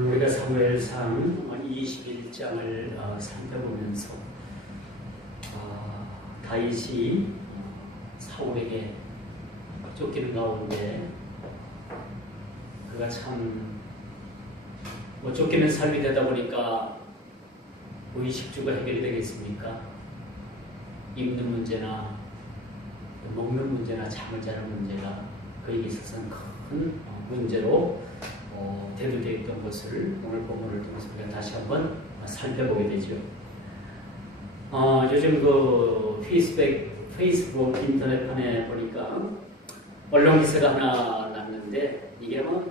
오늘 우리가 사무엘상 21장을 살펴보면서 다윗이 사울에게 쫓기는 가운데 그가 참 쫓기는 삶이 되다 보니까 의식주가 해결이 되겠습니까? 입는 문제나 먹는 문제나 잠을 자는 문제가 그에게 있어서는 큰 문제로 대두되어 있던 것을 오늘 본문을 통해서 우리가 다시 한번 살펴보게 되죠. 요즘 그 페이스북 인터넷판에 보니까 언론 기사가 하나 났는데 이게 몇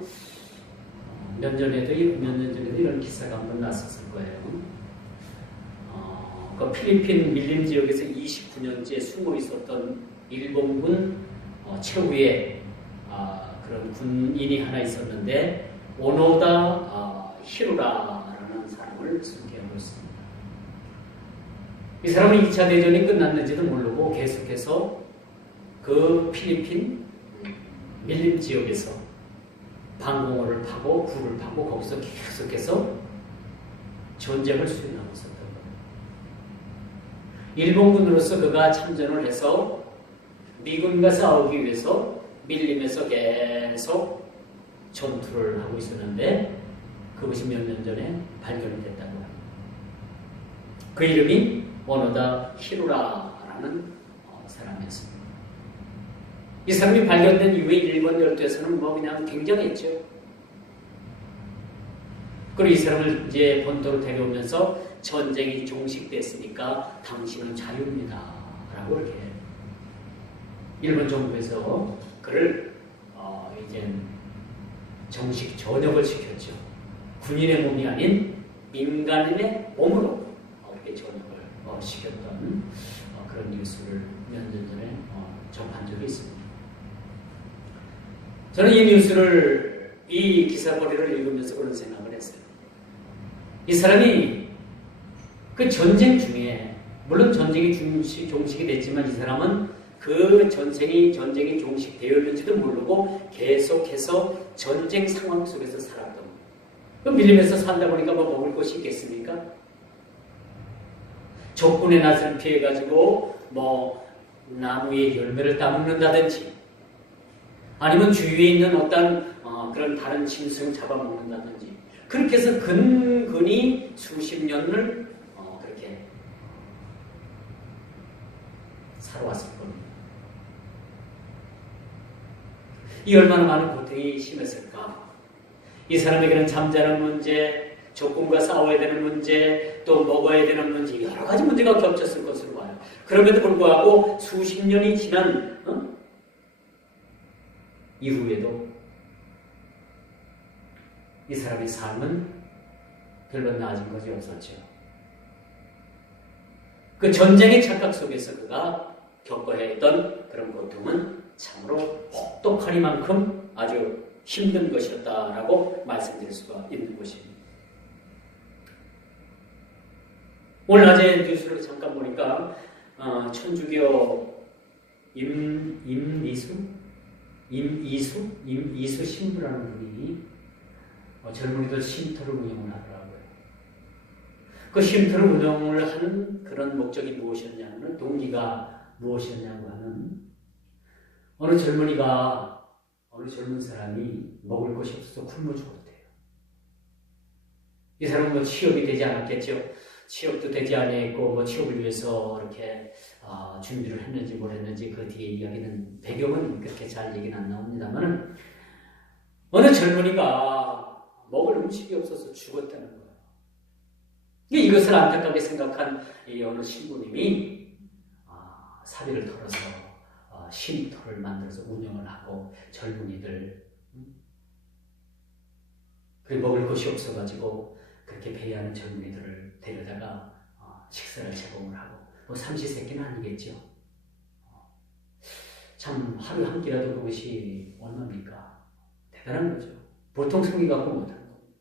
년 전에도 이런 기사가 한번 났었을 거예요. 그 필리핀 밀림 지역에서 29년째 숨어 있었던 일본군 최후의 그런 군인이 하나 있었는데 오노다 히루라라는 사람을 소개하고 있습니다. 이 사람은 2차 대전이 끝났는지도 모르고 계속해서 그 필리핀 밀림 지역에서 방공호를 파고 굴을 파고 거기서 계속해서 전쟁을 수행하고 있었던 겁니다. 일본군으로서 그가 참전을 해서 미군과 싸우기 위해서 밀림에서 계속 전투를 하고 있었는데 그것이 몇 년 전에 발견이 됐다고 합니다. 그 이름이 오노다 히루라라는 사람이었습니다. 이 사람이 발견된 이후에 일본 열도에서는 그냥 굉장했죠. 그리고 이 사람을 이제 본토로 데려오면서 전쟁이 종식됐으니까 당신은 자유입니다 라고 이렇게 일본 정부에서 그를 이제 정식 전역을 시켰죠. 군인의 몸이 아닌 민간인의 몸으로 이렇게 전역을 시켰던 그런 뉴스를 몇 년 전에 접한 적이 있습니다. 저는 이 기사거리를 읽으면서 그런 생각을 했어요. 이 사람이 그 전쟁 중에 물론 전쟁이 종식이 됐지만 이 사람은 그 전쟁이 종식되었는지도 모르고 계속해서 전쟁 상황 속에서 살았던 거예요. 그 밀림에서 살다 보니까 먹을 것이 있겠습니까? 적군의 낯을 피해가지고 나무의 열매를 따먹는다든지 아니면 주위에 있는 어떤 그런 다른 짐승을 잡아먹는다든지 그렇게 해서 근근히 수십 년을 그렇게 살아왔을 겁니다. 이 얼마나 많은 고통이 심했을까? 이 사람에게는 잠자는 문제, 적군과 싸워야 되는 문제, 또 먹어야 되는 문제, 여러 가지 문제가 겹쳤을 것으로 봐요. 그럼에도 불구하고 수십 년이 지난 이후에도 이 사람의 삶은 별로 나아진 것이 없었죠. 그 전쟁의 착각 속에서 그가 겪어야 했던 그런 고통은 참으로 혹독하니만큼 아주 힘든 것이었다라고 말씀드릴 수가 있는 것입니다. 오늘 낮에 뉴스를 잠깐 보니까 천주교 임이수 신부라는 분이 젊은이들 쉼터를 운영을 하더라고요. 그 쉼터를 운영을 하는 그런 목적이 무엇이었냐면 동기가 무엇이었냐고 하는 어느 젊은 사람이 먹을 것이 없어서 굶어 죽었대요. 이 사람은 취업이 되지 않았겠죠. 취업도 되지 않았고 취업을 위해서 이렇게 준비를 했는지 뭘 했는지 그 뒤에 이야기는 배경은 그렇게 잘 얘기는 안 나옵니다만 어느 젊은이가 먹을 음식이 없어서 죽었다는 거예요. 이것을 안타깝게 생각한 이 어느 신부님이 사비를 털어서 쉼터를 만들어서 운영을 하고 젊은이들 먹을 것이 없어가지고 그렇게 배회하는 젊은이들을 데려다가 식사를 제공을 하고 삼시세끼는 아니겠죠. 참 하루 한 끼라도 그것이 얼마입니까? 대단한 거죠. 보통 성의 갖고 못하는 겁니다.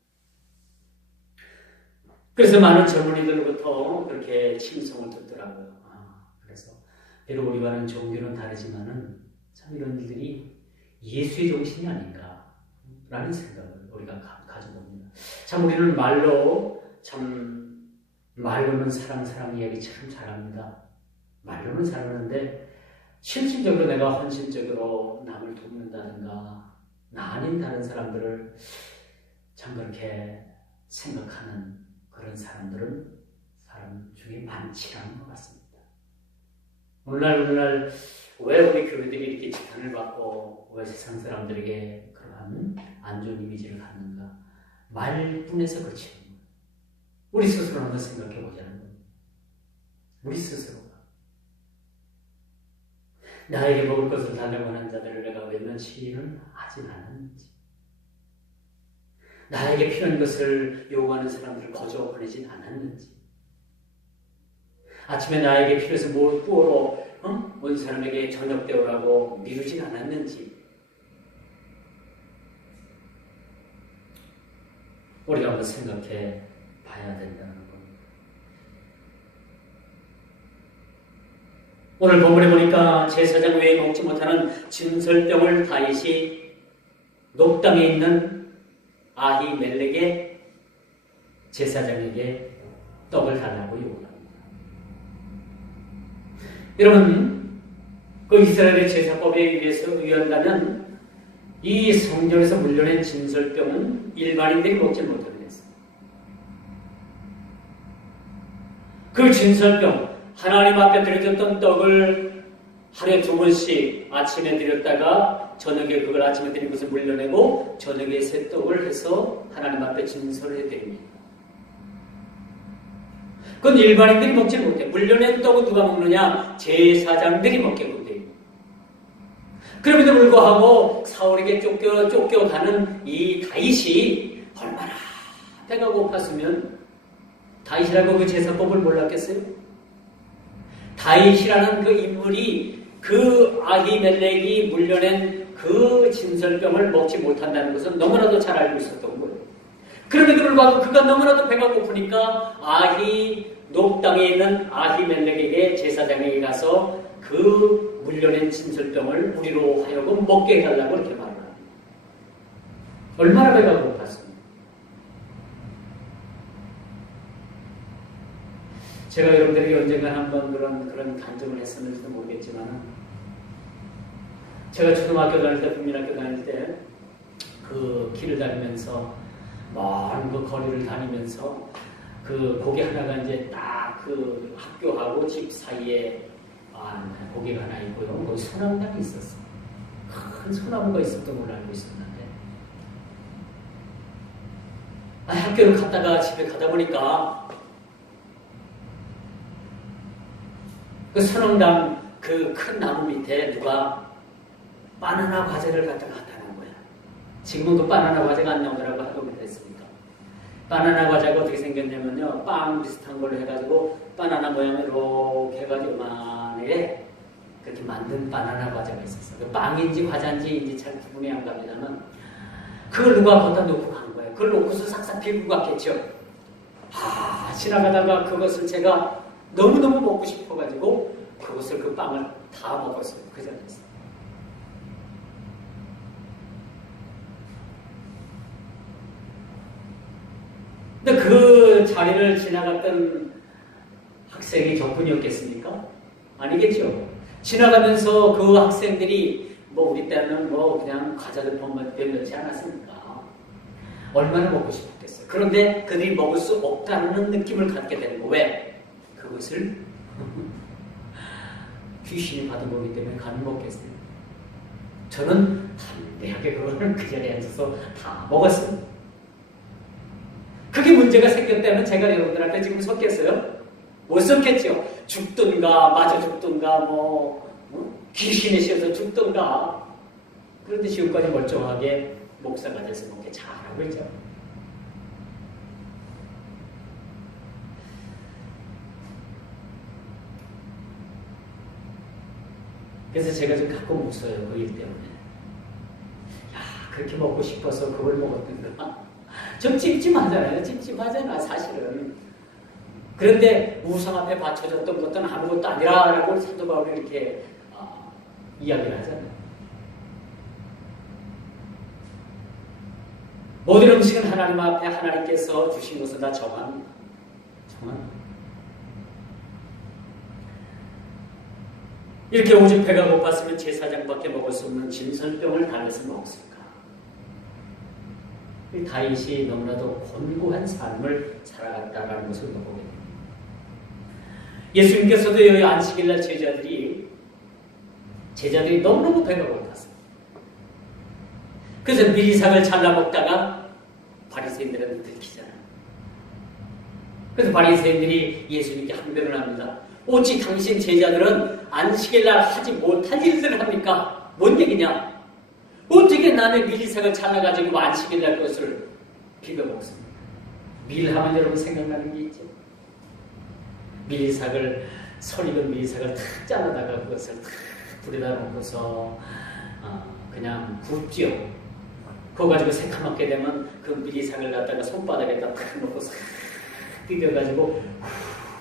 그래서 많은 젊은이들로부터 그렇게 칭송을 듣더라고요. 그래서 비록 우리와는 종교는 다르지만은 참 이런 일들이 예수의 정신이 아닌가. 라는 생각을 우리가 가져봅니다. 참 우리는 말로는 사랑 이야기 참 잘합니다. 말로는 잘하는데 실질적으로 내가 헌신적으로 남을 돕는다든가 나 아닌 다른 사람들을 참 그렇게 생각하는 그런 사람들은 사람 중에 많지 않은 것 같습니다. 오늘날 왜 우리 교회들이 이렇게 지탄을 받고 왜 세상 사람들에게 그러한 안 좋은 이미지를 갖는가? 말뿐에서 그치는 거예요. 우리 스스로 한번 생각해 보자는 거예요. 우리 스스로가 나에게 먹을 것을 달라고 하는 자들을 내가 외면치는 하지 않았는지, 나에게 필요한 것을 요구하는 사람들을 거저 보내진 않았는지, 아침에 나에게 필요해서 뭘 구워로 어느 사람에게 저녁 때우라고 미루진 않았는지, 우리가 한번 생각해 봐야 된다는 겁니다. 오늘 본문에 보니까 제사장 외에 먹지 못하는 진설병을 다윗이 녹당에 있는 아히멜렉의 제사장에게 떡을 달라고 요구합니다. 여러분, 그 이스라엘의 제사법에 의한다면 이 성전에서 물려낸 진설병은 일반인들이 먹지 못하게 했습니다. 그 진설병, 하나님 앞에 드려졌던 떡을 하루에 2번씩 아침에 드렸다가 저녁에 그걸 아침에 드린 것을 물려내고 저녁에 새 떡을 해서 하나님 앞에 진설을 해드립니다. 그건 일반인들이 먹지 못해. 물려낸 떡은 누가 먹느냐? 제사장들이 먹게끔 돼요. 그럼에도 불구하고 사울에게 쫓겨가는 이 다윗이 얼마나 배가 고팠으면 다윗이라고 그 제사법을 몰랐겠어요? 다윗이라는 그 인물이 그 아히멜렉이 물려낸 그 진설병을 먹지 못한다는 것은 너무나도 잘 알고 있었던 거예요. 그럼에도 불구하고 그가 너무나도 배가 고프니까 녹당에 있는 아히멜렉에게 제사장에게 가서 그 물려낸 진설병을 우리로 하여금 먹게 해달라고 이렇게 말을 합니다. 얼마나 배가 고팠습니까? 제가 여러분들에게 언젠가 한번 그런 간증을 했었는지도 모르겠지만, 제가 초등학교 다닐 때, 국민학교 다닐 때, 그 길을 다니면서, 먼 그 거리를 다니면서, 그 고개 하나가 이제 딱 그 학교하고 집 사이에 고개가 하나 있고요. 거기 소나무가 있었어요. 큰 소나무가 있었던 걸로 알고 있었는데, 학교를 갔다가 집에 가다 보니까, 그 선원당 그 큰 나무 밑에 누가 바나나 과자를 갖다가 놓은 거야. 지금은 그 바나나 과자가 안 나오더라고 하도 그랬습니다. 바나나 과자가 어떻게 생겼냐면요, 빵 비슷한 걸로 해가지고 바나나 모양으로 이렇게 해가지고 만에 그렇게 만든 바나나 과자가 있었어요. 그 빵인지 과자인지 잘 구분이 안 갑니다만, 그걸 누가 갖다 놓고 간 거예요. 그걸 놓고서 싹싹 비우고 갔겠죠. 지나가다가 그것을 제가 너무너무 먹고 싶어가지고 그것을, 그 빵을 다 먹었어요. 그 자리에서. 근데 그 자리를 지나갔던 학생이 저뿐이었겠습니까? 아니겠죠. 지나가면서 그 학생들이 우리 때는 그냥 과자들 몇몇이 않았습니까? 얼마나 먹고 싶었겠어요. 그런데 그들이 먹을 수 없다는 느낌을 갖게 되는 거예요. 왜? 그것을 귀신이 받은 거기 때문에 간 먹겠어요. 저는 담대하게 그거를 그 자리에 앉아서 다 먹었습니다. 그게 문제가 생겼다면 제가 여러분들한테 지금 섰겠어요? 못 섰겠죠. 죽든가 맞아 죽든가 귀신에 씌어서 죽든가. 그런데 지금까지 멀쩡하게 목사가 돼서 그렇게 잘하고 있죠. 그래서 제가 좀 가끔 웃어요. 그 일 때문에. 그렇게 먹고 싶어서 그걸 먹었던가. 좀 찜찜하잖아요. 찜찜하잖아, 사실은. 그런데 우상 앞에 바쳐졌던 것은 아무것도 아니라라고 사도 바울이 이렇게 이야기를 하잖아요. 모든 음식은 하나님 앞에 하나님께서 주신 것을 다 정합니다. 정합니다. 이렇게 오직 배가 고팠으면 제사장밖에 먹을 수 없는 진설병을 달래서 먹었을까? 다윗이 너무나도 곤고한 삶을 살아갔다는 것을 보게 됩니다. 예수님께서도 여기 안식일날 제자들이 너무너무 배가 고팠어요. 그래서 미리삭을 잘라 먹다가 바리새인들한테 들키잖아요. 그래서 바리새인들이 예수님께 항변을 합니다. 오직 당신 제자들은 안식일날 하지 못할 일들을 합니까? 뭔 얘기냐? 어떻게 남의 미리삭을 잘라가지고 안식일날 것을 비벼 먹습니까? 밀하면 여러분 생각나는 게 있죠. 설익은 미리삭을 탁 잘라다가 그것을 탁 불에다 놓고서 그냥 굽지요. 그거 가지고 새카맣게 되면 그 미리삭을 갖다가 손바닥에다 탁 놓고 싹 뜯어가지고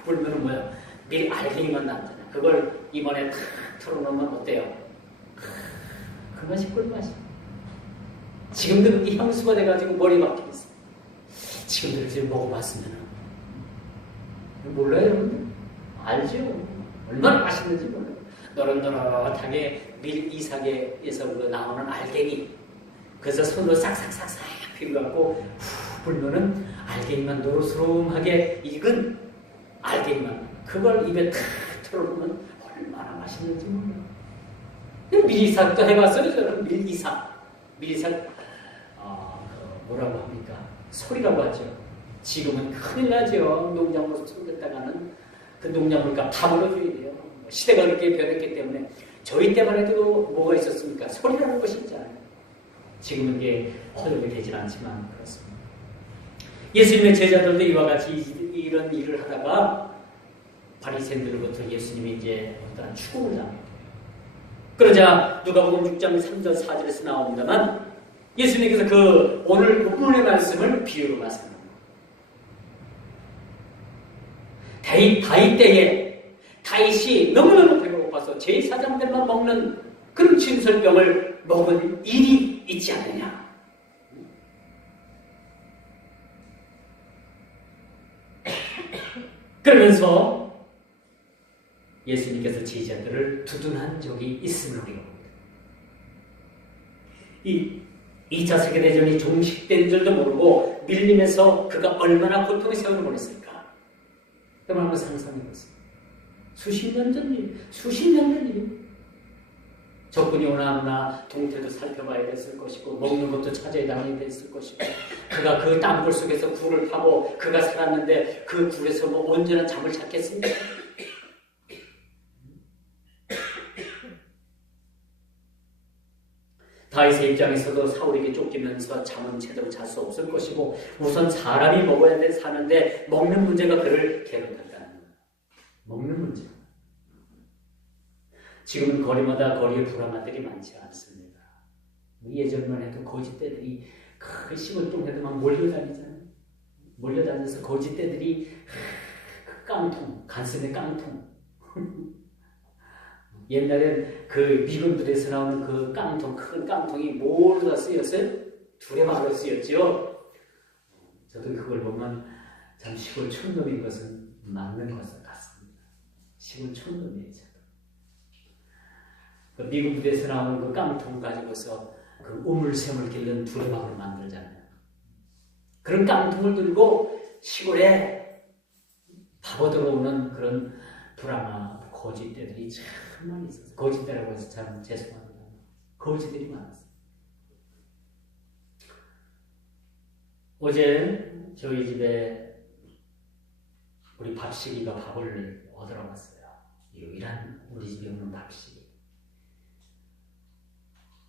불면은 뭐야? 밀 알갱이만 남잖아요. 그걸 입안에 탁 털어놓으면 어때요? 그 맛이 꿀맛이에요. 지금도 이 향수가 돼가지고 머리 박히겠어요. 지금도 지금 먹어봤으면 몰라요, 여러분들? 알죠? 얼마나 맛있는지 몰라요. 노릇노릇하게 밀 이삭에서 나오는 알갱이. 그래서 손으로 싹싹싹싹 비벼갖고 후 불면은 알갱이만 노릇스러움하게 익은 알갱이만. 그걸 입에 탁 털어놓으면 얼마나 맛있는지 몰라요. 밀이삭도 해봤어요, 저는. 밀이삭. 뭐라고 합니까? 소리라고 하죠. 지금은 큰일 나죠. 농작물 손댔다가는 그 농작물값 다 물어줘야 돼요. 시대가 그렇게 변했기 때문에 저희 때만 해도 뭐가 있었습니까? 소리라는 것이 있잖아요. 지금은 이게 허용이 되질 않지만 그렇습니다. 예수님의 제자들도 이와 같이 이런 일을 하다가 바리새인들로부터 예수님이 이제 어떠한 추궁을 당합니다. 그러자 누가복음 6장 3절 4절에서 나옵니다만 예수님께서 그 오늘 본문의 말씀을 비유로 말씀합니다. 다윗 때에 다윗이 너무너무 배가 고파서 제사장들만 먹는 그런 진설병을 먹은 일이 있지 않느냐. 그러면서 예수님께서 제자들을 두둔한 적이 있음을 우리가 봅니다. 2차 세계대전이 종식된 줄도 모르고 밀림에서 그가 얼마나 고통의 세월을 보냈을까? 여러분 한번 상상해보세요. 수십 년 전 일이에요. 적군이 오나 동태도 살펴봐야 됐을 것이고 먹는 것도 찾아야 다녀야 됐을 것이고 그가 그 땅굴 속에서 굴을 파고 그가 살았는데 그 굴에서 뭐 온전한 잠을 잤겠습니까? 다윗의 입장에서도 사울에게 쫓기면서 잠은 제대로 잘 수 없을 것이고 우선 사람이 먹어야 사는데 먹는 문제가 그를 괴롭혔다는 거예요. 먹는 문제. 지금은 거리에 불황아들이 많지 않습니다. 예전만 해도 거짓대들이 그 시골 동네도 막 몰려다니잖아요. 몰려다녀서 거짓대들이 그 깡통, 간슴의 깡통. 옛날엔 그 미군 부대에서 나오는 그 깡통, 큰 깡통이 뭘로 다 쓰였어요? 두레마로 쓰였죠. 저도 그걸 보면 참 시골 촌놈인 것은 맞는 것을 같습니다. 시골 촌놈이에요, 저도. 그 미군 부대에서 나오는 그 깡통 가지고서 그 우물샘을 길른 두레마로 만들잖아요. 그런 깡통을 들고 시골에 바보 들어오는 그런 불안한 거짓대들이 참 많이 있었어요. 거짓대라고 해서 참 죄송합니다. 거짓들이 많았어요. 어제 저희 집에 우리 밥식이가 밥을 얻으러 왔어요. 유일한 우리 집에 오는 밥식이.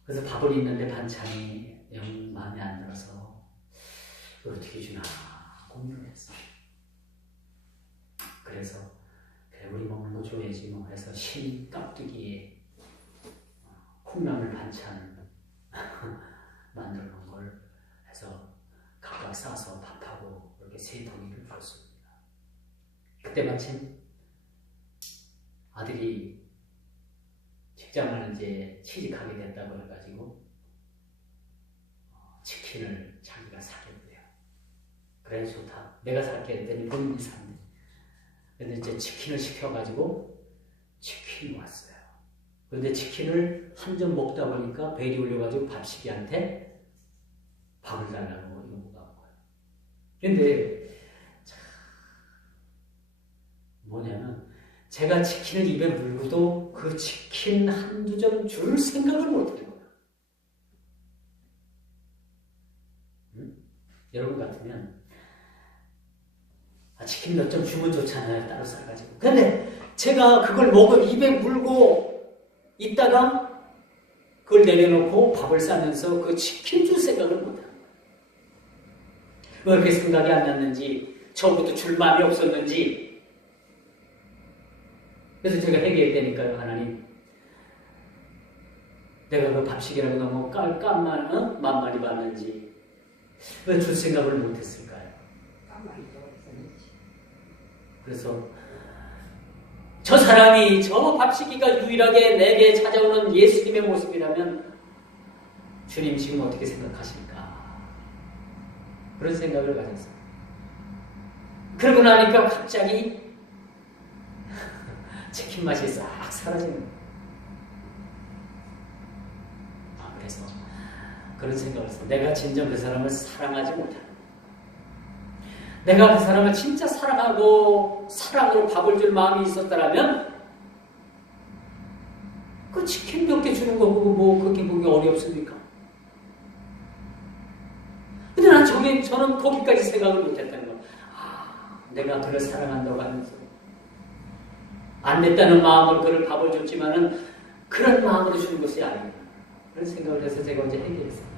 그래서 밥을 있는데 반찬이 영 마음에 안 들어서 어떻게 주나 고민을 했어요. 그래서 우리 먹는 거 줘야지 뭐 해서 신 깍두기에 콩나물 반찬 만들어 놓은 걸 해서 각각 싸서 밥하고 이렇게 세 덩이를 줬습니다. 그때 마침 아들이 직장을 이제 취직하게 됐다고 해가지고 치킨을 자기가 사겠대요. 그래 좋다. 내가 살게 했더니 본인이 샀네. 근데 이제 치킨을 시켜가지고 치킨이 왔어요. 근데 치킨을 한 점 먹다 보니까 벨이 울려가지고 밥시기한테 밥을 달라고 요구가 온 거예요. 근데 뭐냐면 제가 치킨을 입에 물고도 그 치킨 한두 점 줄 생각을 못해요. 여러분 같으면 치킨 몇 점 주면 좋잖아요. 따로 싸가지고. 근데 제가 그걸 입에 물고 있다가 그걸 내려놓고 밥을 싸면서 그 치킨 줄 생각을 못해요. 왜 그렇게 생각이 안 났는지, 처음부터 줄 마음이 없었는지. 그래서 제가 회개했다니까요. 하나님, 내가 그 밥식이라고 너무 만만히 봤는지 왜 줄 생각을 못했을까요? 그래서 저 사람이 저 밥식이가 유일하게 내게 찾아오는 예수님의 모습이라면 주님 지금 어떻게 생각하실까? 그런 생각을 가졌어요. 그러고 나니까 갑자기 치킨 맛이 싹 사라지는 거예요. 그래서 그런 생각을 했어요. 내가 진정 그 사람을 사랑하지 못하는, 내가 그 사람을 진짜 사랑하고 사랑으로 밥을 줄 마음이 있었다면 그 치킨 몇 개 주는 거 보고 뭐 그렇게 보기 어렵습니까? 근데 저는 거기까지 생각을 못했다는 거예요. 내가 그를 사랑한다고 하면서 안 됐다는 마음으로 그를 밥을 줬지만은 그런 마음으로 주는 것이 아니에요. 그런 생각을 해서 제가 어제 해결했어요.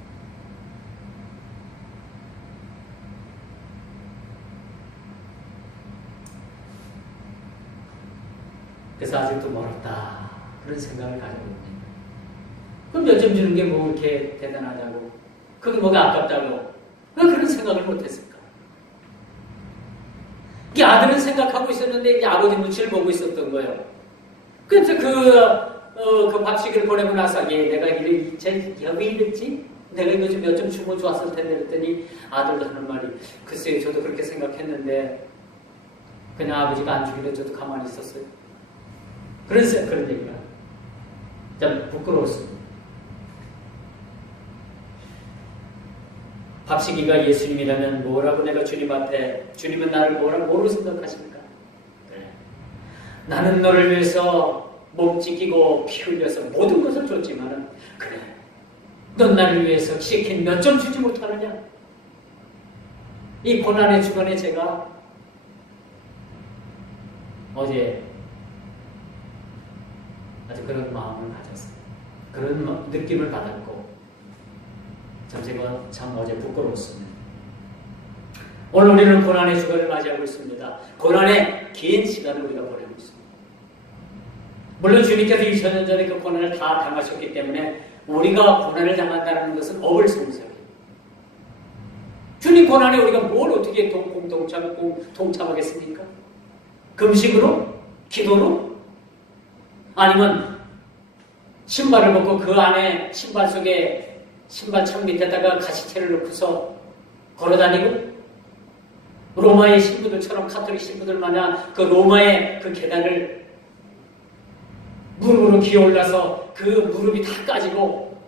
그래서 아직도 멀었다. 그런 생각을 가지고 있네요. 그럼 몇 점 주는 게 뭐 이렇게 대단하다고? 그게 뭐가 아깝다고? 왜 그런 생각을 못했을까? 이 아들은 생각하고 있었는데 이 아버지 눈치를 보고 있었던 거예요. 그래서 그 밥식을 보내고 나서 내가 왜 이랬지? 내가 이거 좀 몇 점 주면 좋았을 텐데 그랬더니 아들도 하는 말이 글쎄요 저도 그렇게 생각했는데 그냥 아버지가 안 주길래 저도 가만히 있었어요. 그런 얘기가 좀 부끄러웠습니다. 밥식이가 예수님이라면 뭐라고 내가 주님 앞에, 주님은 나를 뭐라고 생각하십니까? 그래. 나는 너를 위해서 몸 찢기고 피 흘려서 모든 것을 줬지만은 그래. 넌 나를 위해서 치킨 몇 점 주지 못하느냐? 이 고난의 주간에 제가 어제 아주 그런 마음을 가졌어요. 그런 느낌을 받았고 제가 참 어제 부끄러웠습니다. 오늘 우리는 고난의 주간을 맞이하고 있습니다. 고난의 긴 시간을 우리가 보내고 있습니다. 물론 주님께서 2000년 전에 그 고난을 다 당하셨기 때문에 우리가 고난을 당한다는 것은 어불성설이에요. 주님 고난에 우리가 뭘 어떻게 동참하겠습니까? 금식으로? 기도로? 아니면 신발을 벗고 그 안에 신발 속에 신발창 밑에다가 가시채를 넣고서 걸어다니고 로마의 신부들처럼 가톨릭 신부들 마냥 그 로마의 그 계단을 무릎으로 기어올라서 그 무릎이 다 까지고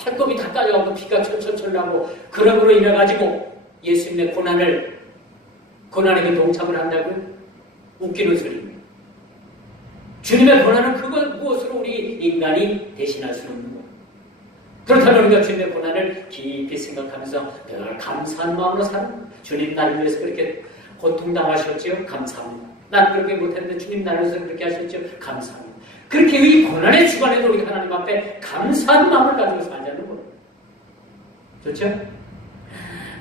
팔꿈이 다 까져가고 피가 철철철 나고 그러므로 인해가지고 예수님의 고난에 그 동참을 한다고 웃기는 소리입니다. 주님의 고난은 그걸 무엇으로 우리 인간이 대신할 수 없는 거예요. 그렇다면 우리가 주님의 고난을 깊이 생각하면서 늘 감사한 마음으로 사는 주님 나를 위해서 그렇게 고통당하셨지요? 감사합니다. 난 그렇게 못했는데 주님 나를 위해서 그렇게 하셨지요? 감사합니다. 그렇게 이 고난의 주간에도 우리 하나님 앞에 감사한 마음을 가지고 살자는 거예요. 좋죠?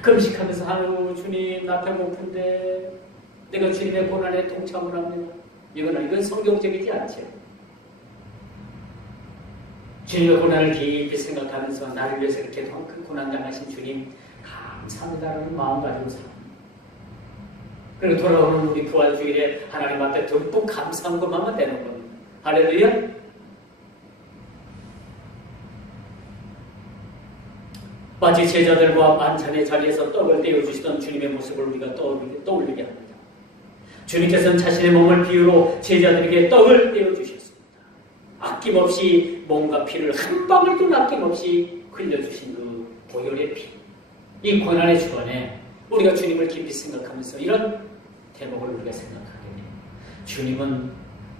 금식하면서 아유 주님 나 배고픈데 내가 주님의 고난에 동참을 합니다. 이건 성경적이지 않죠. 주님의 고난을 깊이 생각하면서 나를 위해서 이렇게 큰 고난 당하신 주님 감사합니다라는 마음 가지고 삽니다. 그리고 돌아오는 우리 부활주일에 하나님 앞에 듬뿍 감사한 것만 하면 되는 겁니다. 할렐루야. 마치 제자들과 만찬의 자리에서 떡을 떼어주시던 주님의 모습을 우리가 떠올리게 합니다. 주님께서는 자신의 몸을 비유로 제자들에게 떡을 떼어주셨습니다. 아낌없이 몸과 피를 한 방울도 아낌없이 흘려주신 그 보혈의 피. 이 고난의 주간에 우리가 주님을 깊이 생각하면서 이런 대목을 우리가 생각하게 돼요. 주님은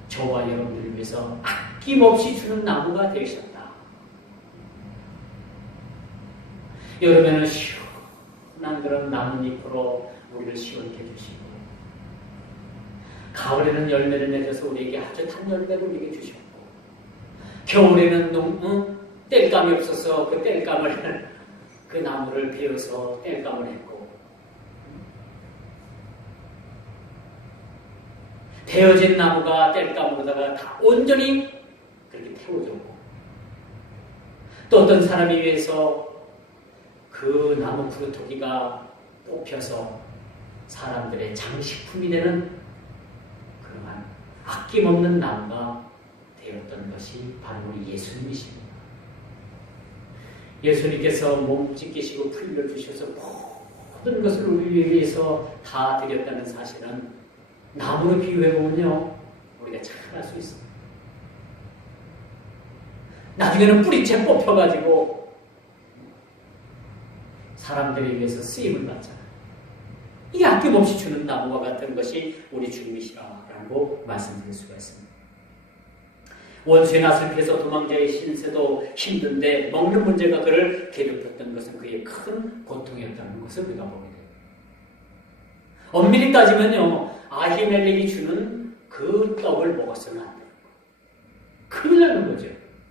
저와 여러분들을 위해서 아낌없이 주는 나무가 되셨다. 여름에는 시원한 그런 나뭇잎으로 우리를 시원케 해주시고, 가을에는 열매를 맺어서 우리에게 아주 단 열매를 우리에게 주셨고, 겨울에는 땔감이 없어서 그 땔감을 그 나무를 베어서 땔감을 했고, 베어진 나무가 땔감으로다가 다 온전히 그렇게 태워졌고, 또 어떤 사람이 위해서 그 나무 부르토기가 뽑혀서 사람들의 장식품이 되는 그러한 아낌없는 나무가 되었던 것이 바로 우리 예수님이십니다. 예수님께서 몸 찢기시고 풀려주셔서 모든 것을 우리 위해서 다 드렸다는 사실은 나무로 비유해보면요, 우리가 잘 알 수 있습니다. 나중에는 뿌리채 뽑혀가지고 사람들에 의해서 쓰임을 받잖아요. 이 아낌없이 주는 나무와 같은 것이 우리 주님이시라고 말씀드릴 수가 있습니다. 원수의 낯을 피해서 도망자의 신세도 힘든데 먹는 문제가 그를 괴롭혔던 것은 그의 큰 고통이었다는 것을 우리가 보게 됩니다. 엄밀히 따지면요, 아히멜렉이 주는 그 떡을 먹었으면 안 돼요. 큰일 나는 거죠.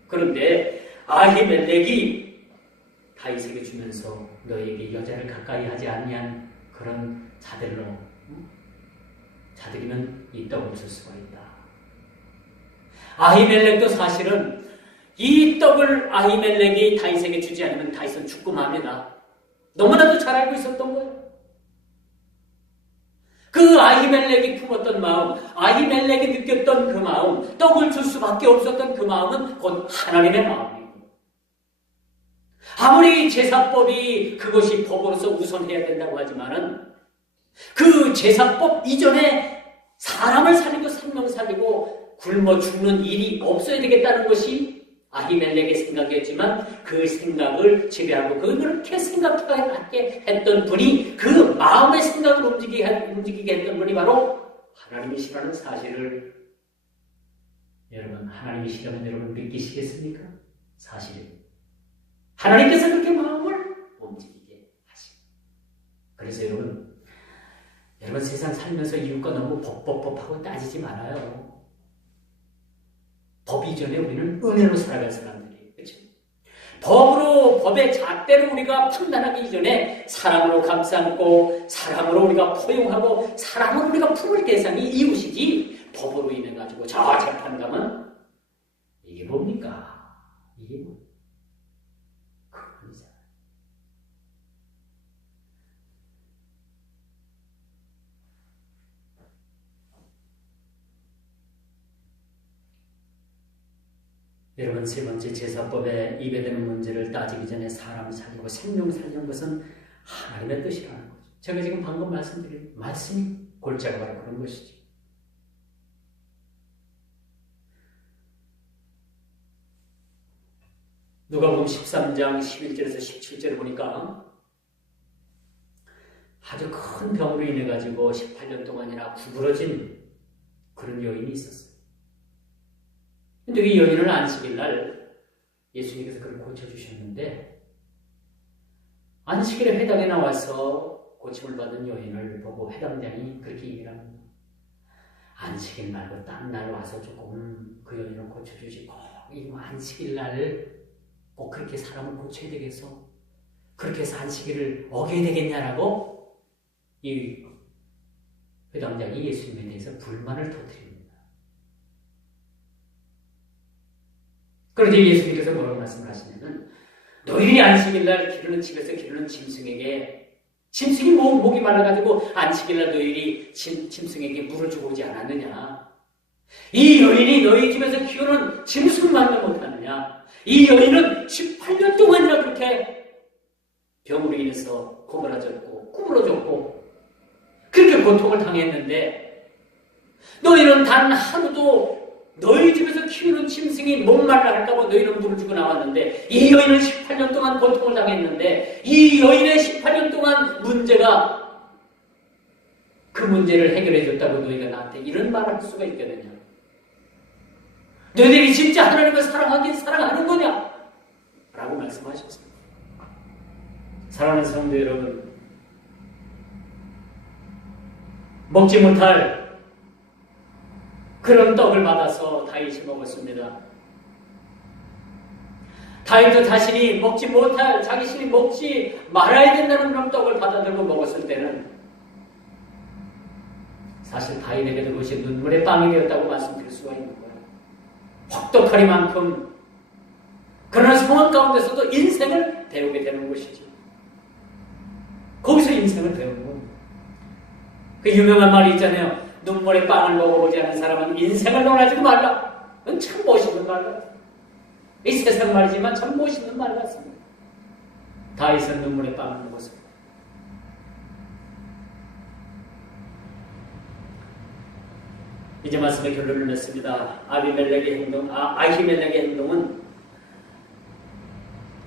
그런데 아히멜렉이 다윗에게 주면서 너에게 여자를 가까이 하지 아니한 그런 자들이면 이 떡을 줄 수가 있다. 아히멜렉도 사실은 이 떡을 아히멜렉이 다윗에게 주지 않으면 다윗은 죽고 맙니다. 너무나도 잘 알고 있었던 거예요. 그 아히멜렉이 품었던 마음, 아히멜렉이 느꼈던 그 마음, 떡을 줄 수밖에 없었던 그 마음은 곧 하나님의 마음이에요. 아무리 제사법이 그것이 법으로서 우선해야 된다고 하지만은 그 제사법 이전에 사람을 살리고 생명을 살리고 굶어 죽는 일이 없어야 되겠다는 것이 아히멜렉의 생각이었지만 그 생각을 지배하고 그렇게 생각하게 했던 분이, 그 마음의 생각을 움직이게 했던 분이 바로 하나님이시라는 사실을 여러분, 하나님이시라면 여러분 믿기시겠습니까? 사실입니다. 하나님께서 그렇게 마음을 움직이게 하십니다. 그래서 여러분 세상 살면서 이웃과 너무 법하고 따지지 말아요. 법 이전에 우리는 은혜로 살아갈 사람들이에요. 그렇죠? 법의 잣대로 우리가 판단하기 이전에 사랑으로 감싸고 사랑으로 우리가 포용하고 사랑으로 우리가 품을 대상이 이웃이지, 법으로 인해 가지고 저 재판감은 이게 뭡니까? 이게 뭡니까? 여러분, 세 번째 제사법에 입에 대는 문제를 따지기 전에 사람을 살리고 생명을 살리는 것은 하나님의 뜻이라는 거죠. 제가 지금 방금 말씀드린 말씀이 골자가 바로 그런 것이죠. 누가복음 13장 11절에서 17절을 보니까 아주 큰 병으로 인해 가지고 18년 동안이나 구부러진 그런 여인이 있었어요. 근데 이 여인을 안식일 날 예수님께서 그를 고쳐주셨는데, 안식일에 회당에 나와서 고침을 받은 여인을 보고 회당장이 그렇게 얘기를 합니다. 안식일 말고 딴 날 와서 조금 그 여인을 고쳐주지, 꼭 이 안식일 날 꼭 그렇게 사람을 고쳐야 되겠어? 그렇게 해서 안식일을 어겨야 되겠냐라고 이 회당장이 예수님에 대해서 불만을 터뜨립니다. 그런데 예수님께서 뭐라고 말씀을 하시냐면, 너희들이 안식일날 기르는 집에서 기르는 짐승에게, 짐승이 목이 말라가지고 안식일날 너희들이 짐승에게 물을 주고 오지 않았느냐? 이 여인이 너희 집에서 키우는 짐승만도 못하느냐? 이 여인은 18년 동안이나 그렇게 병으로 인해서 고물어졌고 구부러졌고 그렇게 고통을 당했는데 너희는 단 하루도 너희 집에서 키우는 짐승이 목말라 할까봐 너희는 물을 주고 나왔는데 이 여인은 18년 동안 고통을 당했는데 이 여인의 18년 동안 문제가 그 문제를 해결해 줬다고 너희가 나한테 이런 말을 할 수가 있겠느냐? 너희들이 진짜 하나님을 사랑하긴 사랑하는 거냐? 라고 말씀하셨습니다. 사랑하는 성도 여러분, 먹지 못할 그런 떡을 받아서 다윗이 먹었습니다. 다윗도 자신이 먹지 못할, 자기신이 먹지 말아야 된다는 그런 떡을 받아들고 먹었을 때는 사실 다윗에게도 그것이 눈물의 빵이 되었다고 말씀드릴 수가 있는 거예요. 혹독하리만큼 그러나 상황 가운데서도 인생을 배우게 되는 것이죠. 거기서 인생을 배우는 겁니다. 그 유명한 말이 있잖아요. 눈물의 빵을 먹어보지 않은 사람은 인생을 논하지도 말라. 그건 참 멋있는 말 같아요. 이 세상 말이지만 참 멋있는 말 같습니다. 다윗은 눈물의 빵을 먹었습니다. 이제 말씀의 결론을 냈습니다. 아히멜렉의 행동은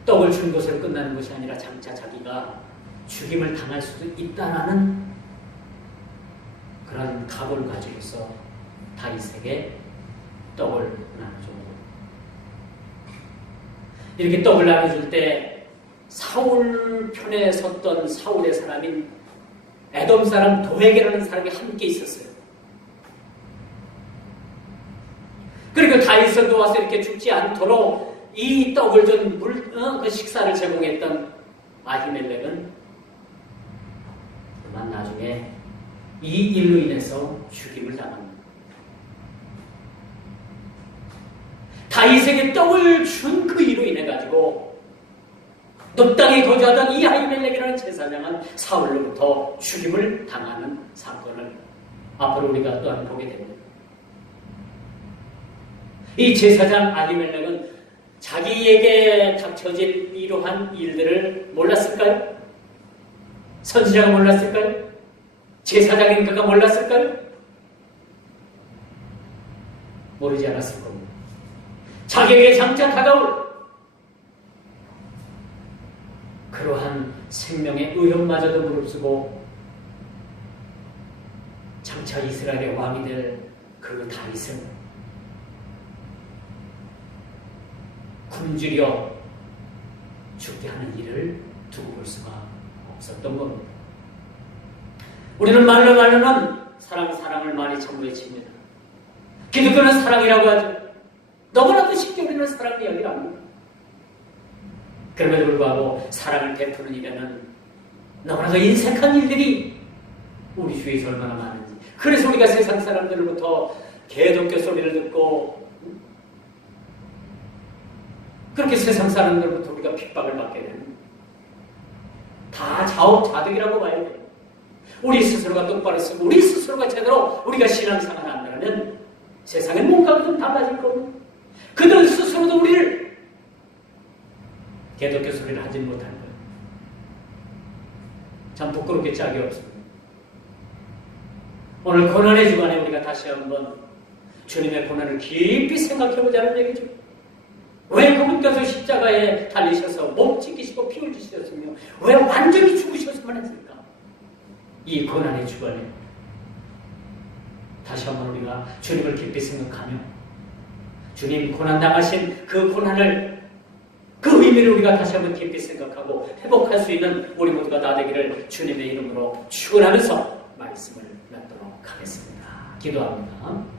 떡을 준 것으로 끝나는 것이 아니라 장차 자기가 죽임을 당할 수도 있다라는 그런 각오를 가지고서 다윗에게 떡을 나눠줘. 이렇게 떡을 나눠줄 때 사울 편에 섰던 사울의 사람인 에돔 사람 도에게라는 사람이 함께 있었어요. 그리고 다윗을 도와서 이렇게 죽지 않도록 이 떡을 준 그 식사를 제공했던 아히멜렉은 그만 나중에 이 일로 인해서 죽임을 당합니다. 다윗에게 떡을 준 그 일로 인해 가지고 높땅에 거주하던 이 아히멜렉이라는 제사장은 사울로부터 죽임을 당하는 사건을 앞으로 우리가 또한 보게 됩니다. 이 제사장 아히멜렉은 자기에게 닥쳐질 이러한 일들을 몰랐을까요? 선지자가 몰랐을까요? 제사장인 그가 몰랐을까요? 모르지 않았을 겁니다. 자기에게 장차 다가올 그러한 생명의 의혹마저도 무릅쓰고 장차 이스라엘의 왕이 될 그 다윗을 굶주려 죽게 하는 일을 두고 볼 수가 없었던 겁니다. 우리는 말로는 사랑을 많이 참 외칩니다. 기독교는 사랑이라고 하죠. 너무나도 쉽게 우리는 사랑을 이야기합니다. 그럼에도 불구하고 사랑을 베푸는 일에는 너무나도 인색한 일들이 우리 주위에서 얼마나 많은지. 그래서 우리가 세상 사람들로부터 개독교 소리를 듣고 그렇게 세상 사람들로부터 우리가 핍박을 받게 됩니다. 다 자업자득이라고 봐야 돼요. 우리 스스로가 똑바로 쓰고 우리 스스로가 제대로 우리가 신앙생활을 한다면 세상의 뭔가가 달라질 겁니다. 그들 스스로도 우리를 개독교 소리를 하지 못하는 거예요. 참 부끄럽게 짝이 없습니다. 오늘 고난의 주간에 우리가 다시 한번 주님의 고난을 깊이 생각해보자는 얘기죠. 왜 그분께서 십자가에 달리셔서 몸 찢기시고 피 흘리셨으며 왜 완전히 죽으셨으면 했을까? 이 고난의 주간에 다시 한번 우리가 주님을 깊이 생각하며 주님 고난당하신 그 고난을 그 의미를 우리가 다시 한번 깊이 생각하고 회복할 수 있는 우리 모두가 다 되기를 주님의 이름으로 축원하면서 말씀을 맺도록 하겠습니다. 기도합니다.